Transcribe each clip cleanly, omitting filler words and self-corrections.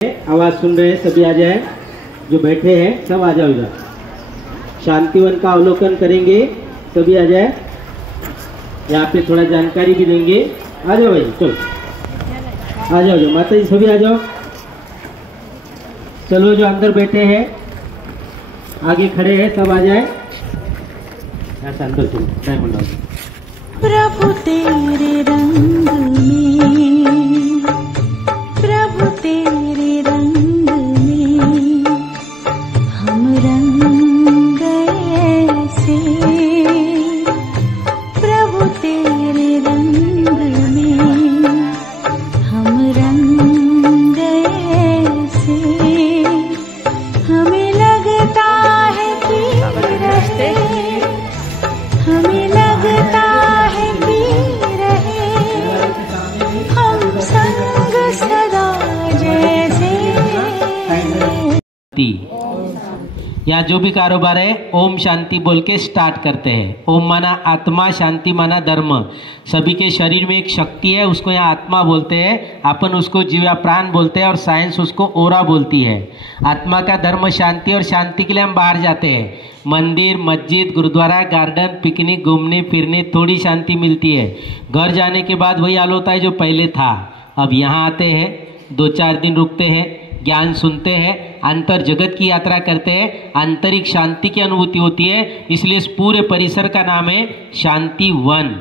आवाज सुन रहे हैं सभी आ जाए, जो बैठे हैं सब आ जाओ इधर। शांतिवन का अवलोकन करेंगे, सभी आ जाए। यहाँ पे थोड़ा जानकारी भी देंगे। आ जाओ भाई, चलो आ जाओ माता जी, सभी आ जाओ। चलो जो अंदर बैठे हैं आगे खड़े हैं सब आ जाए। यहाँ से अंदर चलो, डायमंड प्रभु तेरे रंग में, प्रभु तेरे रंग में हम रंग गए से, प्रभु तेरे रंग में हम रंग गए से, हमें लगता है कि रहे, हमें लगता है कि रहे हम संग सदा जैसे। यहाँ जो भी कारोबार है ओम शांति बोल के स्टार्ट करते हैं। ओम माना आत्मा, शांति माना धर्म। सभी के शरीर में एक शक्ति है, उसको यहाँ आत्मा बोलते हैं, अपन उसको जीवा प्राण बोलते हैं और साइंस उसको ओरा बोलती है। आत्मा का धर्म शांति, और शांति के लिए हम बाहर जाते हैं, मंदिर, मस्जिद, गुरुद्वारा, गार्डन, पिकनिक, घूमने फिरने, थोड़ी शांति मिलती है। घर जाने के बाद वही हाल होता है जो पहले था। अब यहाँ आते हैं, 2-4 दिन रुकते हैं, ज्ञान सुनते हैं, अंतर जगत की यात्रा करते हैं, आंतरिक शांति की अनुभूति होती है। इसलिए इस पूरे परिसर का नाम है शांति वन।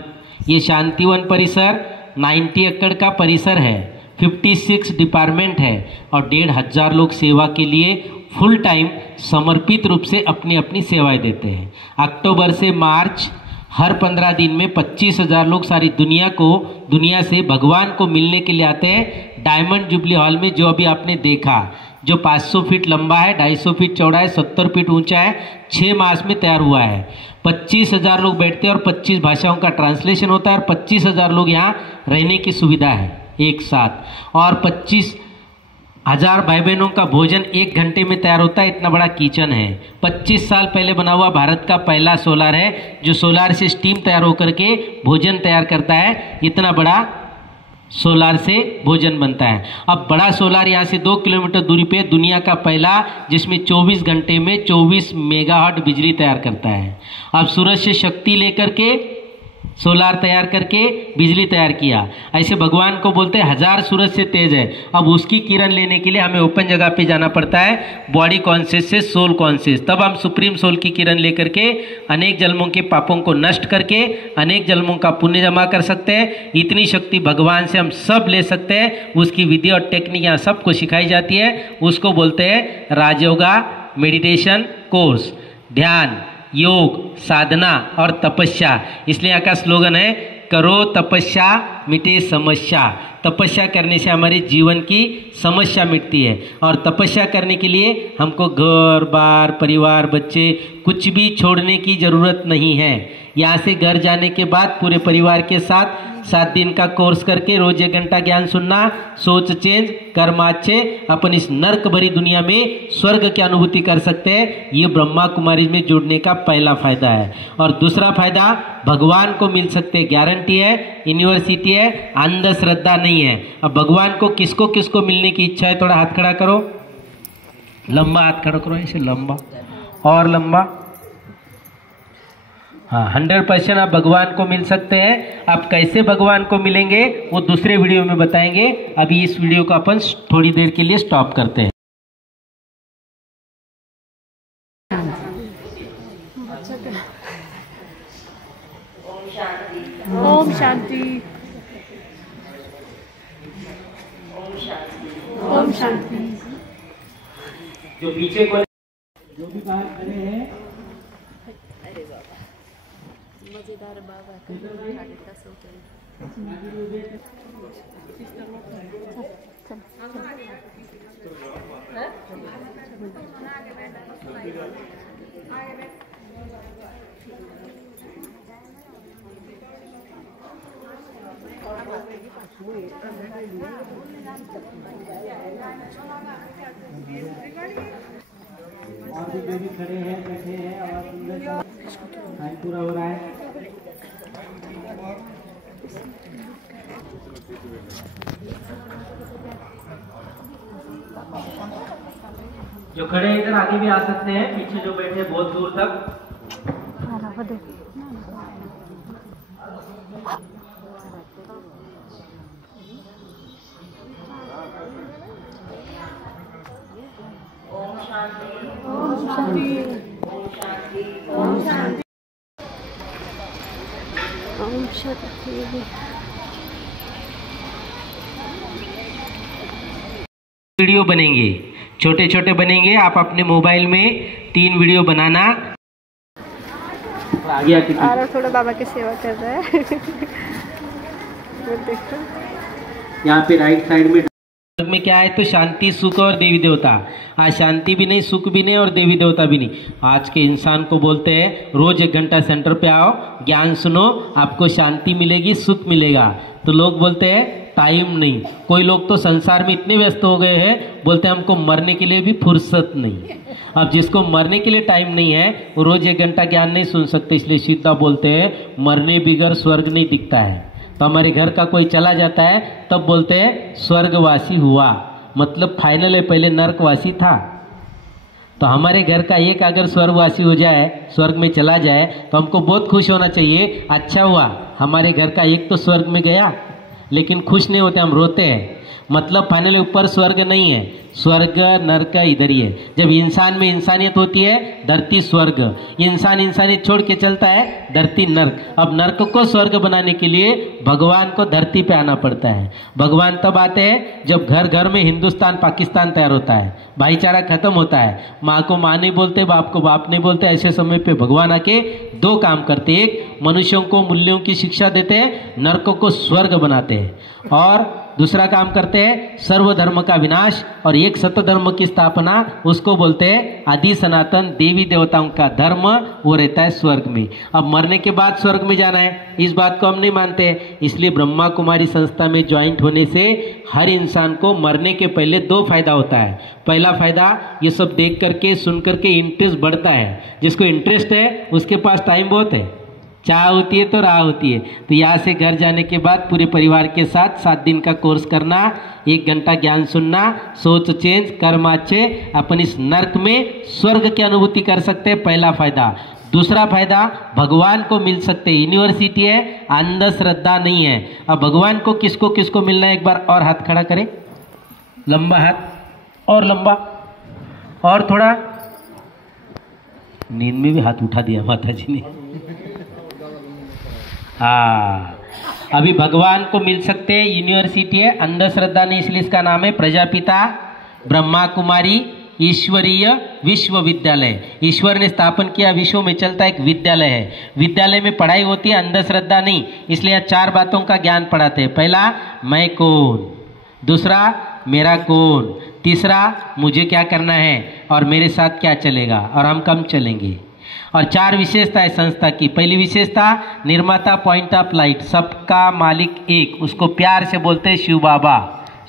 ये शांति वन परिसर 90 एकड़ का परिसर है, 56 डिपार्टमेंट है और 1,500 लोग सेवा के लिए फुल टाइम समर्पित रूप से अपनी अपनी सेवाएं देते हैं। अक्टूबर से मार्च हर 15 दिन में 25,000 लोग सारी दुनिया से भगवान को मिलने के लिए आते हैं। डायमंड जुबली हॉल में जो अभी आपने देखा, जो 500 फीट लंबा है, 250 फीट चौड़ा है, 70 फीट ऊंचा है, 6 मास में तैयार हुआ है। 25,000 लोग बैठते हैं और 25 भाषाओं का ट्रांसलेशन होता है और 25,000 लोग यहाँ रहने की सुविधा है एक साथ, और 25,000 भाई बहनों का भोजन 1 घंटे में तैयार होता है। इतना बड़ा किचन है। 25 साल पहले बना हुआ भारत का पहला सोलार है, जो सोलार से स्टीम तैयार होकर के भोजन तैयार करता है। इतना बड़ा सोलार से भोजन बनता है। अब बड़ा सोलार यहाँ से 2 किलोमीटर दूरी पे दुनिया का पहला, जिसमें 24 घंटे में 24 मेगावाट बिजली तैयार करता है। अब सूरज से शक्ति लेकर के सोलार तैयार करके बिजली तैयार किया। ऐसे भगवान को बोलते हैं 1000 सूरज से तेज है। अब उसकी किरण लेने के लिए हमें ओपन जगह पे जाना पड़ता है, बॉडी कॉन्शियस से सोल कॉन्शियस। तब हम सुप्रीम सोल की किरण लेकर के अनेक जन्मों के पापों को नष्ट करके अनेक जन्मों का पुण्य जमा कर सकते हैं। इतनी शक्ति भगवान से हम सब ले सकते हैं। उसकी विधि और टेक्निक यहाँ सबको सिखाई जाती है। उसको बोलते हैं राजयोगा मेडिटेशन कोर्स, ध्यान, योग, साधना और तपस्या। इसलिए यहाँ का स्लोगन है करो तपस्या मिटे समस्या। तपस्या करने से हमारे जीवन की समस्या मिटती है, और तपस्या करने के लिए हमको घर बार परिवार बच्चे कुछ भी छोड़ने की ज़रूरत नहीं है। यहाँ से घर जाने के बाद पूरे परिवार के साथ 7 दिन का कोर्स करके रोज 1 घंटा ज्ञान सुनना, सोच चेंज, कर्म अच्छे, अपन इस नर्क भरी दुनिया में स्वर्ग की अनुभूति कर सकते हैं। ये ब्रह्मा कुमारी में जुड़ने का पहला फायदा है। और दूसरा फायदा, भगवान को मिल सकते, गारंटी है, यूनिवर्सिटी है, अंधश्रद्धा नहीं है। अब भगवान को किसको किसको मिलने की इच्छा है, थोड़ा हाथ खड़ा करो, लंबा हाथ खड़ा करो, ऐसे लंबा और लंबा। हाँ, 100% आप भगवान को मिल सकते हैं। आप कैसे भगवान को मिलेंगे वो दूसरे वीडियो में बताएंगे। अभी इस वीडियो को अपन थोड़ी देर के लिए स्टॉप करते हैं। ओम शांति, ओम शांति। जो पीछे को जो भी बाहर खड़े हैं, मजेदार बाबा और भी खड़े हैं, बैठे हैं, आवाज सुन रहे हैं, टाइम पूरा हो रहा है। जो खड़े हैं इधर आगे भी आ सकते हैं, पीछे जो बैठे हैं बहुत दूर तक। ओम शांति। ओम शांति। ओम शांति। ओम शांति। वीडियो बनेंगे, छोटे छोटे बनेंगे। आप अपने मोबाइल में 3 वीडियो बनाना। आगे आके आरव थोड़ा बाबा की सेवा कर रहा है। देखो यहाँ पे राइट साइड में क्या है तो शांति, सुख और देवी देवता। आज शांति भी नहीं, सुख भी नहीं और देवी देवता भी नहीं। आज के इंसान को बोलते हैं रोज 1 घंटा सेंटर पे आओ, ज्ञान सुनो, आपको शांति मिलेगी, सुख मिलेगा। तो लोग बोलते हैं टाइम नहीं। कोई लोग तो संसार में इतने व्यस्त हो गए हैं, बोलते हैं हमको मरने के लिए भी फुर्सत नहीं। अब जिसको मरने के लिए टाइम नहीं है वो रोज 1 घंटा ज्ञान नहीं सुन सकते। इसलिए सीता बोलते हैं मरने बिगर स्वर्ग नहीं दिखता है। तो हमारे घर का कोई चला जाता है तब बोलते हैं स्वर्गवासी हुआ, मतलब फाइनल है, पहले नरकवासी था। तो हमारे घर का एक अगर स्वर्गवासी हो जाए, स्वर्ग में चला जाए, तो हमको बहुत खुश होना चाहिए। अच्छा हुआ हमारे घर का एक तो स्वर्ग में गया, लेकिन खुश नहीं होते, हम रोते हैं। मतलब फाइनली ऊपर स्वर्ग नहीं है, स्वर्ग नरक इधर ही है। जब इंसान में इंसानियत होती है धरती स्वर्ग, इंसान इंसानियत छोड़ के चलता है धरती नरक। अब नरक को स्वर्ग बनाने के लिए भगवान को धरती पे आना पड़ता है। भगवान तब आते हैं जब घर घर में हिंदुस्तान पाकिस्तान तैयार होता है, भाईचारा खत्म होता है, माँ को माँ नहीं बोलते, बाप को बाप नहीं बोलते। ऐसे समय पे भगवान आके 2 काम करते हैं। एक, मनुष्यों को मूल्यों की शिक्षा देते हैं, नरक को स्वर्ग बनाते हैं। और दूसरा काम करते हैं सर्वधर्म का विनाश और एक सत्य धर्म की स्थापना, उसको बोलते हैं आदि सनातन देवी देवताओं का धर्म, वो रहता है स्वर्ग में। अब मरने के बाद स्वर्ग में जाना है, इस बात को हम नहीं मानते। इसलिए ब्रह्मा कुमारी संस्था में ज्वाइंट होने से हर इंसान को मरने के पहले 2 फायदा होता है। पहला फायदा, ये सब देख करके सुन करके इंटरेस्ट बढ़ता है। जिसको इंटरेस्ट है उसके पास टाइम बहुत है, चाह होती है तो राह होती है। तो यहाँ से घर जाने के बाद पूरे परिवार के साथ 7 दिन का कोर्स करना, 1 घंटा ज्ञान सुनना, सोच चेंज, कर्म अच्छे, अपन इस नर्क में स्वर्ग की अनुभूति कर सकते हैं। पहला फायदा। दूसरा फायदा, भगवान को मिल सकते हैं। यूनिवर्सिटी है, अंधश्रद्धा नहीं है। अब भगवान को किसको किसको मिलना है, एक बार और हाथ खड़ा करें, लंबा हाथ और लंबा, और थोड़ा। नींद में भी हाथ उठा दिया माता जी ने। हाँ, अभी भगवान को मिल सकते हैं। यूनिवर्सिटी है, अंधश्रद्धा नहीं, इसलिए इसका नाम है प्रजापिता ब्रह्मा कुमारी ईश्वरीय विश्वविद्यालय। ईश्वर ने स्थापन किया, विश्व में चलता एक विद्यालय है। विद्यालय में पढ़ाई होती है, अंधश्रद्धा नहीं। इसलिए यहाँ 4 बातों का ज्ञान पढ़ाते हैं। पहला, मैं कौन, दूसरा मेरा कौन, तीसरा मुझे क्या करना है और मेरे साथ क्या चलेगा और हम कब चलेंगे। और 4 विशेषता है संस्था की। पहली विशेषता, निर्माता पॉइंट ऑफ लाइट, सबका मालिक एक, उसको प्यार से बोलते हैं शिव बाबा,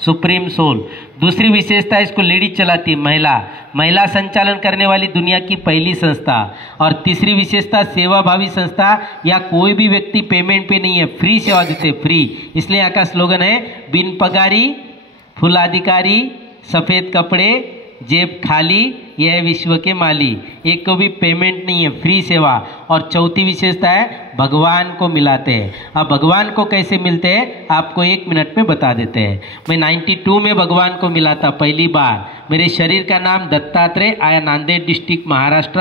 सुप्रीम सोल। दूसरी विशेषता, इसको लेडीज चलाती है, महिला संचालन करने वाली दुनिया की पहली संस्था। और तीसरी विशेषता, सेवाभावी संस्था, या कोई भी व्यक्ति पेमेंट पे नहीं है, फ्री सेवा देते, फ्री। इसलिए यहाँ का स्लोगन है, बिन पगारी फुलाधिकारी, सफ़ेद कपड़े जेब खाली, यह विश्व के माली। एक को भी पेमेंट नहीं है, फ्री सेवा। और चौथी विशेषता है, भगवान को मिलाते हैं। अब भगवान को कैसे मिलते हैं आपको 1 मिनट में बता देते हैं। मैं 92 में भगवान को मिला था पहली बार। मेरे शरीर का नाम दत्तात्रेय, आया नांदेड़ डिस्ट्रिक्ट महाराष्ट्र।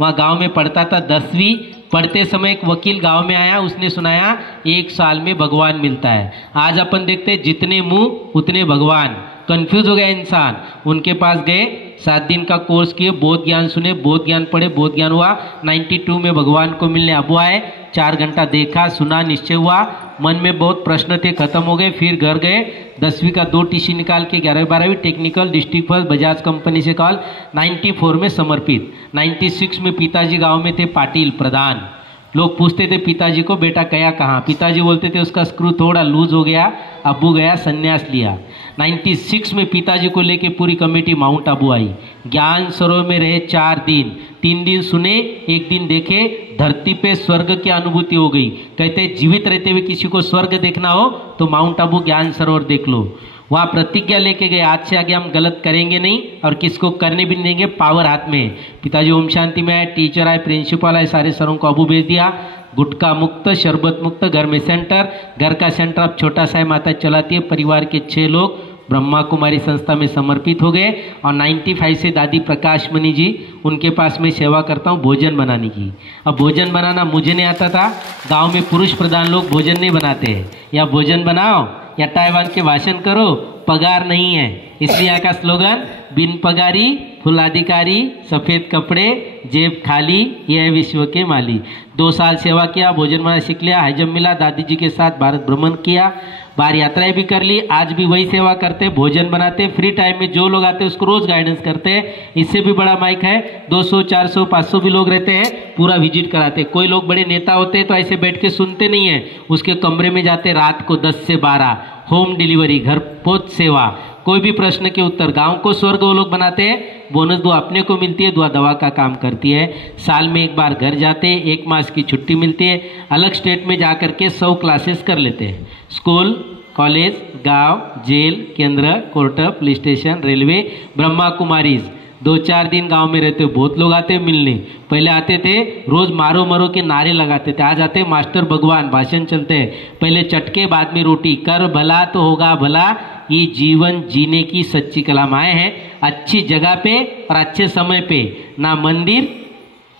वहाँ गांव में पढ़ता था 10वीं। पढ़ते समय एक वकील गांव में आया, उसने सुनाया 1 साल में भगवान मिलता है। आज अपन देखते हैं जितने मुंह उतने भगवान। कंफ्यूज हो गया इंसान। उनके पास गए, 7 दिन का कोर्स किए, बोध ज्ञान सुने, बोध ज्ञान पढ़े, बोध ज्ञान हुआ। 92 में भगवान को मिलने अबू आए, 4 घंटा देखा, सुना, निश्चय हुआ। मन में बहुत प्रश्न थे, खत्म हो गए। फिर घर गए, 10वीं का 2 टीसी निकाल के 11वीं 12वीं technical district first Bajaj company से कॉल। 94 में समर्पित। 96 में पिताजी गाँव में थे, पाटिल प्रधान। लोग पूछते थे पिताजी को, बेटा गया कहाँ। पिताजी बोलते थे उसका स्क्रू थोड़ा लूज हो गया, अब्बू गया संन्यास लिया। 96 में पिताजी को लेके पूरी कमेटी माउंट आबू आई। ज्ञान सरोवर में रहे 4 दिन, 3 दिन सुने, 1 दिन देखे। धरती पे स्वर्ग की अनुभूति हो गई। कहते जीवित रहते हुए किसी को स्वर्ग देखना हो तो माउंट आबू ज्ञान सरोवर देख लो। वहाँ प्रतिज्ञा लेके गए, आज से आगे हम गलत करेंगे नहीं और किसको करने भी नहीं देंगे, पावर हाथ में है। पिताजी ओम शांति में आए, टीचर आए, प्रिंसिपल आए, सारे सरों को अबू भेज दिया। गुटखा मुक्त, शरबत मुक्त, घर में सेंटर, घर का सेंटर अब छोटा सा है, माता चलाती है। परिवार के 6 लोग ब्रह्मा कुमारी संस्था में समर्पित हो गए और 95 से दादी प्रकाश मणि जी, उनके पास में सेवा करता हूँ भोजन बनाने की। अब भोजन बनाना मुझे नहीं आता था, गांव में पुरुष प्रधान लोग भोजन नहीं बनाते हैं, या भोजन बनाओ या टाइवान के भाषण करो, पगार नहीं है। इसलिए यहाँ का स्लोगन बिन पगारी फुलाधिकारी, सफ़ेद कपड़े, जेब खाली, यह है विश्व के माली। 2 साल सेवा किया, भोजन बनाना सीख लिया, हजम मिला, दादी जी के साथ भारत भ्रमण किया, बाहर यात्राएं भी कर ली। आज भी वही सेवा करते, भोजन बनाते, फ्री टाइम में जो लोग आते हैं उसको रोज गाइडेंस करते हैं। इससे भी बड़ा माइक है, 200 400 500 भी लोग रहते हैं, पूरा विजिट कराते। कोई लोग बड़े नेता होते हैं तो ऐसे बैठ के सुनते नहीं है, उसके कमरे में जाते रात को 10 से 12, होम डिलीवरी, घर पहुंच सेवा, कोई भी प्रश्न के उत्तर। गांव को स्वर्ग वो लोग बनाते हैं, बोनस दुआ अपने को मिलती है, दुआ दवा का काम करती है। साल में एक बार घर जाते हैं, 1 मास की छुट्टी मिलती है, अलग स्टेट में जा करके 100 क्लासेस कर लेते हैं। स्कूल, कॉलेज, गांव, जेल, केंद्र, court, police station, railway, Brahma Kumaris. 2-4 दिन गांव में रहते, बहुत लोग आते मिलने। पहले आते थे रोज मारो मरो के नारे लगाते थे, आज आते मास्टर भगवान भाषण चलते हैं, पहले चटके बाद में रोटी, कर भला तो होगा भला, ये जीवन जीने की सच्ची कलामाएं हैं। अच्छी जगह पे और अच्छे समय पे, ना मंदिर,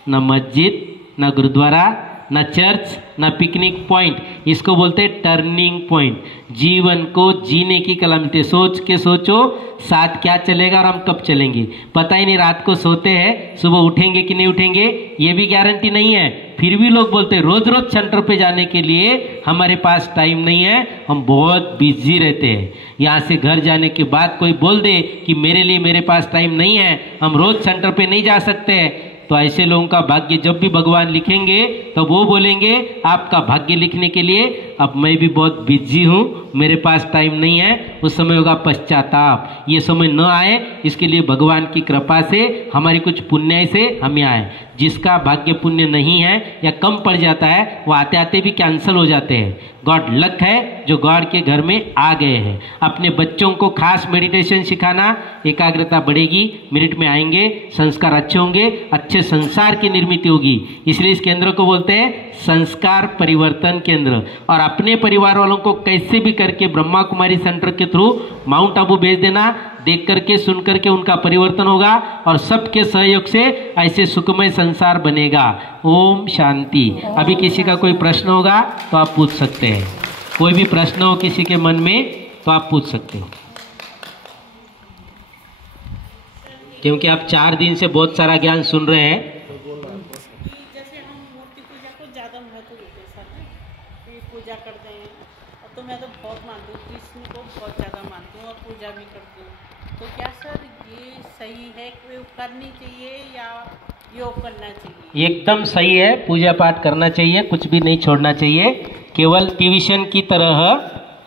ना मस्जिद, ना गुरुद्वारा, ना चर्च, ना पिकनिक पॉइंट, इसको बोलते हैं टर्निंग पॉइंट। जीवन को जीने की कला मिलती है। सोच के सोचो साथ क्या चलेगा और हम कब चलेंगे, पता ही नहीं। रात को सोते हैं, सुबह उठेंगे कि नहीं उठेंगे ये भी गारंटी नहीं है। फिर भी लोग बोलते हैं रोज रोज सेंटर पे जाने के लिए हमारे पास टाइम नहीं है, हम बहुत बिजी रहते हैं। यहाँ से घर जाने के बाद कोई बोल दे कि मेरे लिए मेरे पास टाइम नहीं है, हम रोज सेंटर पे नहीं जा सकते, तो ऐसे लोगों का भाग्य जब भी भगवान लिखेंगे तो वो बोलेंगे आपका भाग्य लिखने के लिए अब मैं भी बहुत बिजी हूँ, मेरे पास टाइम नहीं है। उस समय होगा पश्चाताप। ये समय न आए इसके लिए भगवान की कृपा से, हमारी कुछ पुण्य से हम यहाँ आए। जिसका भाग्य पुण्य नहीं है या कम पड़ जाता है वो आते आते भी कैंसिल हो जाते हैं। गॉड लक है जो गॉड के घर में आ गए हैं। अपने बच्चों को खास मेडिटेशन सिखाना, एकाग्रता बढ़ेगी, मिनट में आएंगे, संस्कार अच्छे होंगे, अच्छे संसार की निर्मित होगी। इसलिए इस केंद्र को बोलते हैं संस्कार परिवर्तन केंद्र। और अपने परिवार वालों को कैसे भी करके ब्रह्मा कुमारी सेंटर के थ्रू माउंट आबू भेज देना, देख करके सुन करके उनका परिवर्तन होगा और सबके सहयोग से ऐसे सुखमय संसार बनेगा। ओम शांति। अभी किसी का कोई प्रश्न होगा तो आप पूछ सकते हैं, कोई भी प्रश्न हो किसी के मन में तो आप पूछ सकते हो, क्योंकि आप 4 दिन से बहुत सारा ज्ञान सुन रहे हैं। जैसे हम मूर्ति पूजा को ज़्यादा महत्व देते हैं सर, पूजा करते हैं, तो मैं तो बहुत मानती हूँ, कृष्ण को बहुत ज़्यादा मानती हूँ और पूजा भी करती हूँ। तो क्या सर ये सही है कि करनी चाहिए या योग करना चाहिए? एकदम सही है, पूजा पाठ करना चाहिए, कुछ भी नहीं छोड़ना चाहिए। केवल ट्यूशन की तरह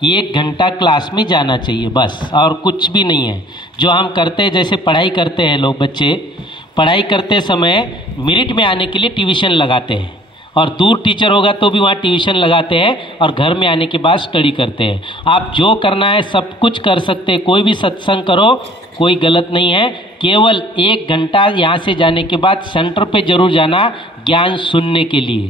1 घंटा क्लास में जाना चाहिए बस, और कुछ भी नहीं है। जो हम करते हैं, जैसे पढ़ाई करते हैं लोग, बच्चे पढ़ाई करते समय मिनट में आने के लिए ट्यूशन लगाते हैं, और दूर टीचर होगा तो भी वहाँ ट्यूशन लगाते हैं, और घर में आने के बाद स्टडी करते हैं। आप जो करना है सब कुछ कर सकते हैं, कोई भी सत्संग करो, कोई गलत नहीं है। केवल 1 घंटा यहाँ से जाने के बाद सेंटर पे जरूर जाना ज्ञान सुनने के लिए।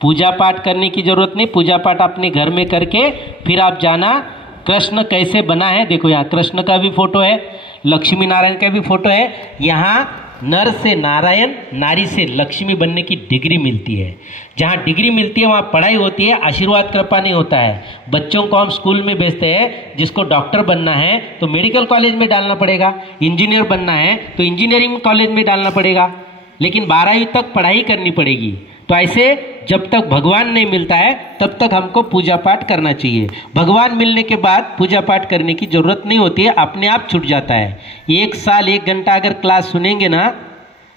पूजा पाठ करने की जरूरत नहीं, पूजा पाठ अपने घर में करके फिर आप जाना। कृष्ण कैसे बना है देखो, यहाँ कृष्ण का भी फोटो है, लक्ष्मी नारायण का भी फोटो है। यहाँ नर से नारायण, नारी से लक्ष्मी बनने की डिग्री मिलती है। जहाँ डिग्री मिलती है वहाँ पढ़ाई होती है, आशीर्वाद कृपा नहीं होता है। बच्चों को हम स्कूल में भेजते हैं, जिसको डॉक्टर बनना है तो मेडिकल कॉलेज में डालना पड़ेगा, इंजीनियर बनना है तो इंजीनियरिंग कॉलेज में डालना पड़ेगा, लेकिन 12वीं तक पढ़ाई करनी पड़ेगी। तो ऐसे जब तक भगवान नहीं मिलता है तब तक हमको पूजा पाठ करना चाहिए। भगवान मिलने के बाद पूजा पाठ करने की जरूरत नहीं होती है, अपने आप छूट जाता है। 1 साल 1 घंटा अगर क्लास सुनेंगे ना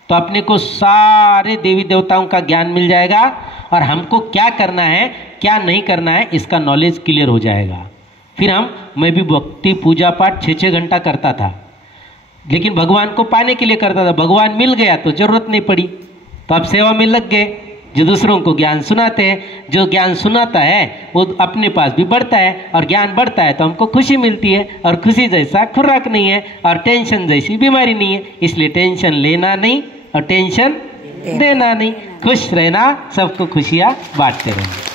तो अपने को सारे देवी देवताओं का ज्ञान मिल जाएगा, और हमको क्या करना है क्या नहीं करना है इसका नॉलेज क्लियर हो जाएगा। फिर मैं भी भक्ति पूजा पाठ 6-6 घंटा करता था, लेकिन भगवान को पाने के लिए करता था। भगवान मिल गया तो जरूरत नहीं पड़ी, तो अब सेवा में लग गए। जो दूसरों को ज्ञान सुनाते हैं, जो ज्ञान सुनाता है वो अपने पास भी बढ़ता है, और ज्ञान बढ़ता है तो हमको खुशी मिलती है, और खुशी जैसा खुराक नहीं है, और टेंशन जैसी बीमारी नहीं है। इसलिए टेंशन लेना नहीं और टेंशन देना नहीं, खुश रहना, सबको खुशियाँ बांटते रहना।